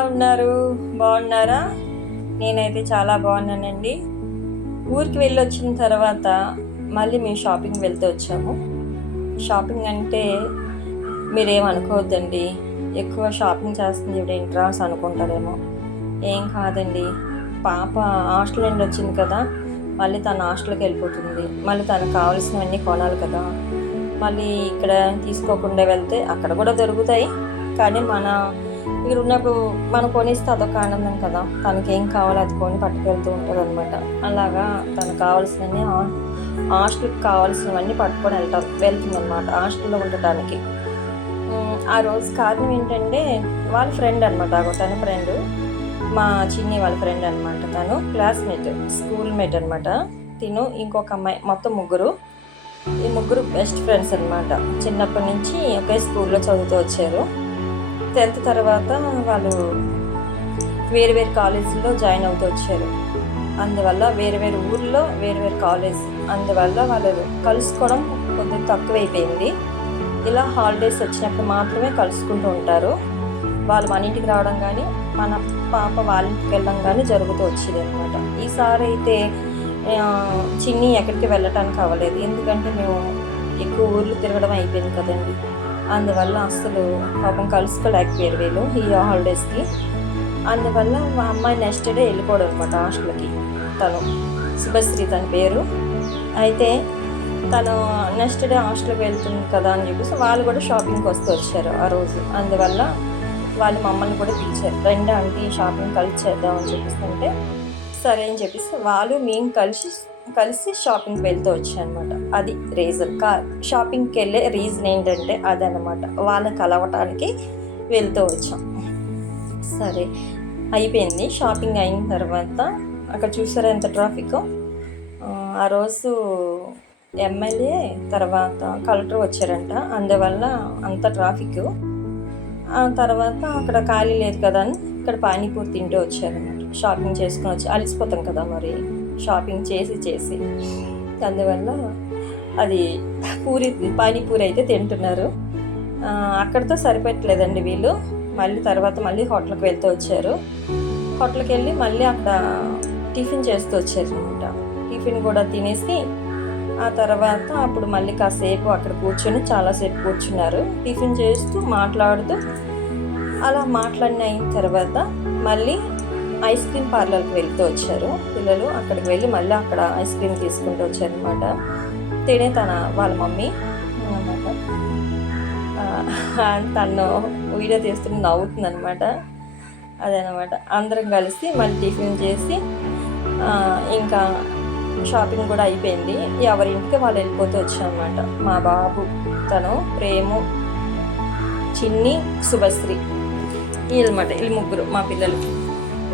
ఎలా ఉన్నారు? బాగున్నారా? నేనైతే చాలా బాగున్నానండి. ఊరికి వెళ్ళొచ్చిన తర్వాత మళ్ళీ మేము షాపింగ్ వెళ్తూ వచ్చాము. షాపింగ్ అంటే మీరేమనుకోవద్దండి, ఎక్కువ షాపింగ్ చేస్తుంది ఇప్పుడు ఇంట్రాస్ అనుకుంటారేమో. ఏం కాదండి, పాప హాస్టల్ నుండి వచ్చింది కదా, మళ్ళీ తన హాస్టల్కి వెళ్ళిపోతుంది. మళ్ళీ తనకు కావాల్సినవన్నీ కొనాలి కదా. మళ్ళీ ఇక్కడ తీసుకోకుండా వెళ్తే అక్కడ కూడా దొరుకుతాయి, కానీ మన ఇక్కడ ఉన్నప్పుడు మనం కొనిస్తే అదొక ఆనందం కదా. తనకేం కావాలో అది కొని పట్టుకెళ్తూ ఉంటుంది అనమాట. అలాగా తనకు కావాల్సినవన్నీ హాస్టల్కి కావాల్సినవన్నీ పట్టుకొని వెళ్తుంది అనమాట హాస్టల్లో ఉండటానికి. ఆ రోజు కారణం ఏంటంటే వాళ్ళ ఫ్రెండ్ అనమాట, తన ఫ్రెండ్, మా చిన్ని వాళ్ళ ఫ్రెండ్ అనమాట. తను క్లాస్మేట్, స్కూల్ మేట్ అనమాట. తిను ఇంకొక అమ్మాయి, మొత్తం ముగ్గురు. ఈ ముగ్గురు బెస్ట్ ఫ్రెండ్స్ అనమాట. చిన్నప్పటి నుంచి ఒకే స్కూల్లో చదువుతూ వచ్చారు. 10th తర్వాత వాళ్ళు వేరు వేరు కాలేజీల్లో జాయిన్ అవుతూ వచ్చారు. అందువల్ల వేరు వేరు ఊర్లో వేరు వేరు కాలేజ్, అందువల్ల వాళ్ళు కలుసుకోవడం కొద్దిగా తక్కువైపోయింది. ఇలా హాలిడేస్ వచ్చినప్పుడు మాత్రమే కలుసుకుంటూ ఉంటారు. వాళ్ళు మన ఇంటికి రావడం కానీ మన పాప వాళ్ళ ఇంటికి వెళ్ళడం కానీ జరుగుతూ వచ్చేది అనమాట. ఈసారి అయితే చిన్ని ఎక్కడికి వెళ్ళటానికి అవ్వలేదు, ఎందుకంటే మేము ఎక్కువ ఊర్లు తిరగడం అయిపోయింది కదండి. అందువల్ల అసలు పాపం కలుసుకోలేకపోయారు వీళ్ళు ఈ హాలిడేస్కి. అందువల్ల మా అమ్మాయి నెక్స్ట్ డే వెళ్ళిపోవడం అనమాట హాస్టల్కి. తను శుభశ్రీ తన పేరు. అయితే తను నెక్స్ట్ డే హాస్టల్కి వెళ్తుంది కదా అని చెప్పేసి వాళ్ళు కూడా షాపింగ్కి వస్తూ వచ్చారు ఆ రోజు. అందువల్ల వాళ్ళు మమ్మల్ని కూడా పిలిచారు, రండి ఆంటీ షాపింగ్ కలిసి చేద్దామని చెప్పేసి అంటే సరే అని చెప్పేసి వాళ్ళు మేము కలిసి షాపింగ్కి వెళ్తూ వచ్చాం అనమాట. అది రీజన్. షాపింగ్కి వెళ్ళే రీజన్ ఏంటంటే అదనమాట, వాళ్ళని కలవటానికి వెళ్తూ వచ్చాం. సరే అయిపోయింది. షాపింగ్ అయిన తర్వాత అక్కడ చూసారా ఎంత ట్రాఫిక్. ఆ రోజు ఎమ్మెల్యే తర్వాత కలెక్టర్ వచ్చారంట, అందువల్ల అంత ట్రాఫిక్. ఆ తర్వాత అక్కడ ఖాళీ లేదు కదా అని ఇక్కడ పానీపూరి తింటూ వచ్చారన్నమాట. షాపింగ్ చేసుకొని వచ్చి అలసిపోతాం కదా మరి షాపింగ్ చేసి, అందువల్ల అది పానీపూరి అయితే తింటున్నారు. అక్కడితో సరిపెట్టలేదండి వీళ్ళు. మళ్ళీ హోటల్కి వెళ్తూ వచ్చారు. హోటల్కి వెళ్ళి మళ్ళీ అక్కడ టిఫిన్ చేస్తూ వచ్చారు అనమాట. టిఫిన్ కూడా తినేసి ఆ తర్వాత అప్పుడు మళ్ళీ కాసేపు అక్కడ కూర్చొని చాలాసేపు కూర్చున్నారు, టిఫిన్ చేస్తూ మాట్లాడుతూ. అలా మాట్లాడిన అయిన తర్వాత మళ్ళీ ఐస్ క్రీమ్ పార్లర్కి వెళ్తూ వచ్చారు పిల్లలు. అక్కడికి వెళ్ళి మళ్ళీ అక్కడ ఐస్ క్రీమ్ తీసుకుంటూ వచ్చారనమాట. తినే వాళ్ళ మమ్మీ అనమాట. తను వీడియో తీస్తూ నవ్వుతుంది అనమాట. అదనమాట, అందరం కలిసి మళ్ళీ టిఫిన్ చేసి ఇంకా షాపింగ్ కూడా అయిపోయింది. ఎవరింటికి వాళ్ళు వెళ్ళిపోతూ వచ్చామన్నమాట. మా బాబు, తను ప్రేము, చిన్ని, శుభశ్రీ, వీళ్ళమాట, వీళ్ళు ముగ్గురు మా పిల్లలు.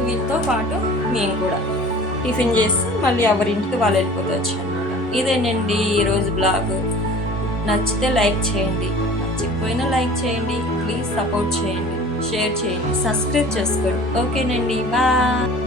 వీళ్ళతో పాటు మేము కూడా టిఫిన్ చేసి మళ్ళీ ఎవరింటికి వాళ్ళు వెళ్ళిపోతూ వచ్చామన్నమాట. ఇదేనండి ఈరోజు బ్లాగ్. నచ్చితే లైక్ చేయండి, నచ్చకపోయినా లైక్ చేయండి, ప్లీజ్ సపోర్ట్ చేయండి, షేర్ చేయండి, సబ్స్క్రైబ్ చేసుకోండి. ఓకేనండి, బాయ్.